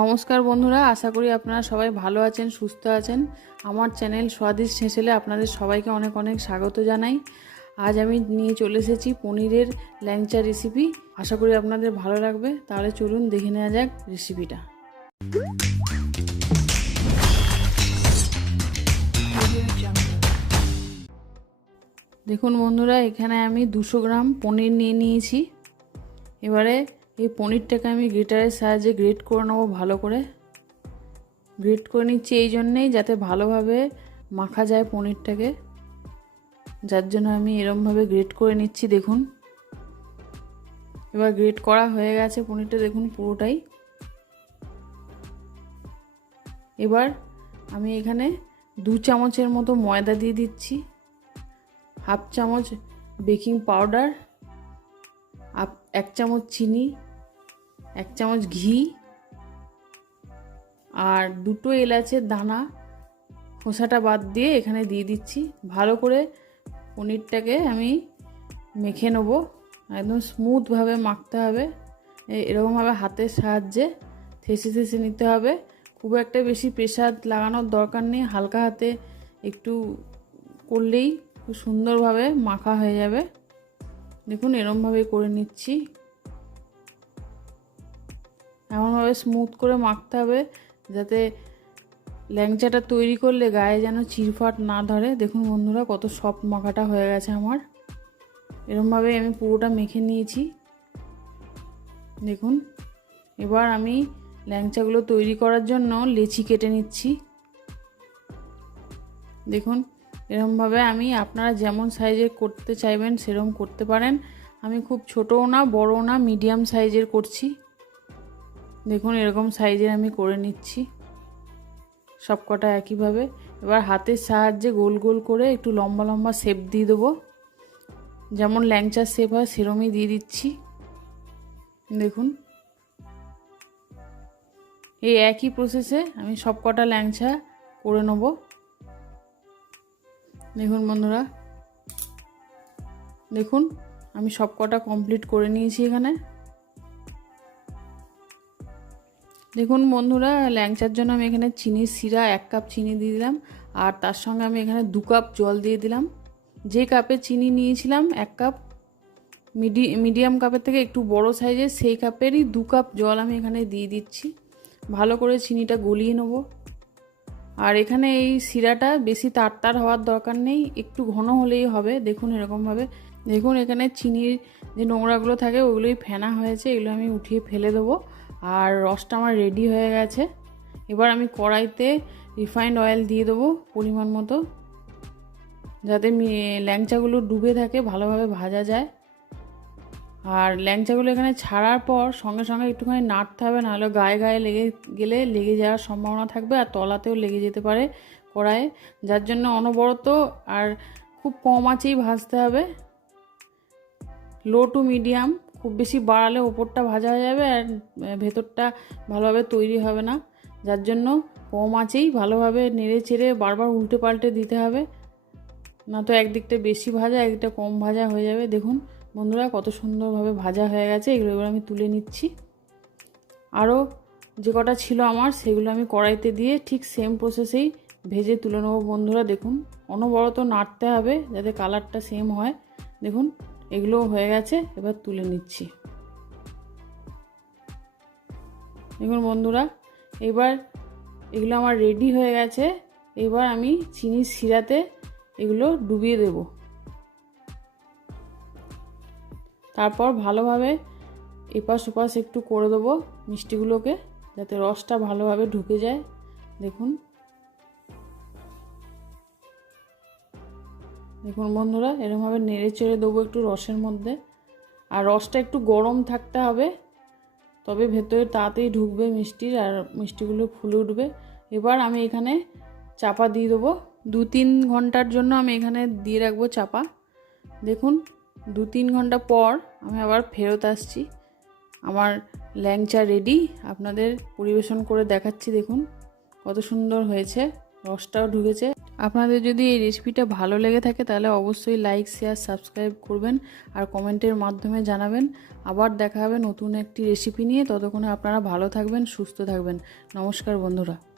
নমস্কার বন্ধুরা, আশা করি আপনারা সবাই ভালো আছেন, সুস্থ আছেন। আমার চ্যানেল স্বাদিষ্ট ছেঁচেলে আপনাদের সবাইকে অনেক অনেক স্বাগত জানাই। আজ আমি নিয়ে চলে এসেছি পনিরের ল্যাংচা রেসিপি। আশা করি আপনাদের ভালো লাগবে। তাহলে চলুন দেখে নেওয়া যাক রেসিপিটা। দেখুন বন্ধুরা, এখানে আমি 200 গ্রাম পনির নিয়ে নিয়েছি। এবারে এই পনিরটাকে আমি গ্রেটারের সাহায্যে গ্রেট করে নেবো। ভালো করে গ্রেট করে নিচ্ছি এই জন্যেই যাতে ভালোভাবে মাখা যায় পনিরটাকে, যার জন্য আমি এরমভাবে গ্রেট করে নিচ্ছি। দেখুন এবার গ্রেট করা হয়ে গেছে পনিরটা, দেখুন পুরোটাই। এবার আমি এখানে 2 চামচের মতো ময়দা দিয়ে দিচ্ছি, হাফ চামচ বেকিং পাউডার, 1 চামচ চিনি, 1 চামচ ঘি আর 2টো এলাচের দানা খোসাটা বাদ দিয়ে এখানে দিয়ে দিচ্ছি। ভালো করে পনিরটাকে আমি মেখে নেব, একদম স্মুথভাবে মাখতে হবে। এরকমভাবে হাতের সাহায্যে থেসে থেসে নিতে হবে। খুব একটা বেশি প্রেসার লাগানোর দরকার নেই, হালকা হাতে একটু করলেই খুব সুন্দরভাবে মাখা হয়ে যাবে। দেখুন এরকমভাবে করে নিচ্ছি, এমনভাবে স্মুথ করে মাখতে হবে যাতে ল্যাংচাটা তৈরি করলে গায়ে যেন চিরফাট না ধরে। দেখুন বন্ধুরা কত সফট মাখাটা হয়ে গেছে আমার। এরকমভাবে আমি পুরোটা মেখে নিয়েছি। দেখুন এবার আমি ল্যাংচাগুলো তৈরি করার জন্য লেচি কেটে নিচ্ছি। দেখুন এরকমভাবে আমি আপনারা যেমন সাইজের করতে চাইবেন সেরকম করতে পারেন। আমি খুব ছোটও না বড়ও না, মিডিয়াম সাইজের করছি। দেখুন এরকম সাইজের আমি করে নিচ্ছি সবকটা একইভাবে। এবার হাতের সাহায্যে গোল গোল করে একটু লম্বা লম্বা শেপ দিয়ে দেবো, যেমন ল্যাংচার শেপ হয় সেরকমই দিয়ে দিচ্ছি। দেখুন এই একই প্রসেসে আমি সবকটা ল্যাংচা করে নেব। দেখুন বন্ধুরা, দেখুন আমি সবকটা কমপ্লিট করে নিয়েছি এখানে। দেখুন বন্ধুরা, ল্যাংচার জন্য আমি এখানে চিনির শিরা 1 কাপ চিনি দিয়ে দিলাম, আর তার সঙ্গে আমি এখানে 2 কাপ জল দিয়ে দিলাম। যে কাপে চিনি নিয়েছিলাম 1 কাপ, মিডিয়াম কাপের থেকে একটু বড় সাইজের, সেই কাপেরই 2 কাপ জল আমি এখানে দিয়ে দিচ্ছি। ভালো করে চিনিটা গলিয়ে নেব। আর এখানে এই শিরাটা বেশি তার হওয়ার দরকার নেই, একটু ঘন হলেই হবে। দেখুন এরকমভাবে, দেখুন এখানে চিনির যে নোংরাগুলো থাকে ওগুলোই ফেনা হয়েছে, এগুলো আমি উঠিয়ে ফেলে দেবো। আর রসটা আমার রেডি হয়ে গেছে। এবার আমি কড়াইতে রিফাইন্ড অয়েল দিয়ে দেবো পরিমাণ মতো, যাতে ল্যাংচাগুলো ডুবে থাকে, ভালোভাবে ভাজা যায়। আর ল্যাংচাগুলো এখানে ছাড়ার পর সঙ্গে সঙ্গে একটুখানি নাড়তে হবে, নাহলে গায়ে গায়ে লেগে যাওয়ার সম্ভাবনা থাকবে, আর তলাতেও লেগে যেতে পারে কড়াইয়ে। যার জন্য অনবরত আর খুব কম আঁচেই ভাজতে হবে, লো টু মিডিয়াম। খুব বেশি বাড়ালে ওপরটা ভাজা হয়ে যাবে আর ভেতরটা ভালোভাবে তৈরি হবে না। যার জন্য কম আঁচেই ভালোভাবে নেড়ে চেড়ে বারবার উল্টে পাল্টে দিতে হবে, না তো একদিকটা বেশি ভাজা একদিকটা কম ভাজা হয়ে যাবে। দেখুন বন্ধুরা কত সুন্দরভাবে ভাজা হয়ে গেছে। এগুলো এবার আমি তুলে নিচ্ছি। আরও যে কটা ছিল আমার সেগুলো আমি কড়াইতে দিয়ে ঠিক সেম প্রসেসেই ভেজে তুলে নেবো বন্ধুরা। দেখুন অনবরত নাড়তে হবে যাতে কালারটা সেম হয়। দেখুন এগুলো হয়ে গেছে, এবার তুলে নিচ্ছি। দেখুন বন্ধুরা, এবার এগুলো আমার রেডি হয়ে গেছে। এবার আমি চিনির শিরাতে এগুলো ডুবিয়ে দেব। তারপর ভালোভাবে এপাশ ওপাশ একটু করে দেবো মিষ্টিগুলোকে, যাতে রসটা ভালোভাবে ঢুকে যায়। দেখুন দেখুন বন্ধুরা, এরকমভাবে নেড়ে চেড়ে দেবো একটু রসের মধ্যে। আর রসটা একটু গরম থাকতে হবে, তবে ভেতরে তাড়াতাড়ি ঢুকবে মিষ্টির, আর মিষ্টিগুলো ফুলে উঠবে। এবার আমি এখানে চাপা দিয়ে দেবো 2-3 ঘন্টার জন্য। আমি এখানে দিয়ে রাখবো চাপা। দেখুন 2-3 ঘন্টা পর আমি আবার ফেরত আসছি। আমার ল্যাংচা রেডি, আপনাদের পরিবেশন করে দেখাচ্ছি। দেখুন কত সুন্দর হয়েছে, রসটাও ঢুকেছে। আপনাদের যদি এই রেসিপিটা ভালো লেগে থাকে তাহলে অবশ্যই লাইক, শেয়ার, সাবস্ক্রাইব করবেন আর কমেন্টের মাধ্যমে জানাবেন। আবার দেখা হবে নতুন একটি রেসিপি নিয়ে। ততক্ষণে আপনারা ভালো থাকবেন, সুস্থ থাকবেন। নমস্কার বন্ধুরা।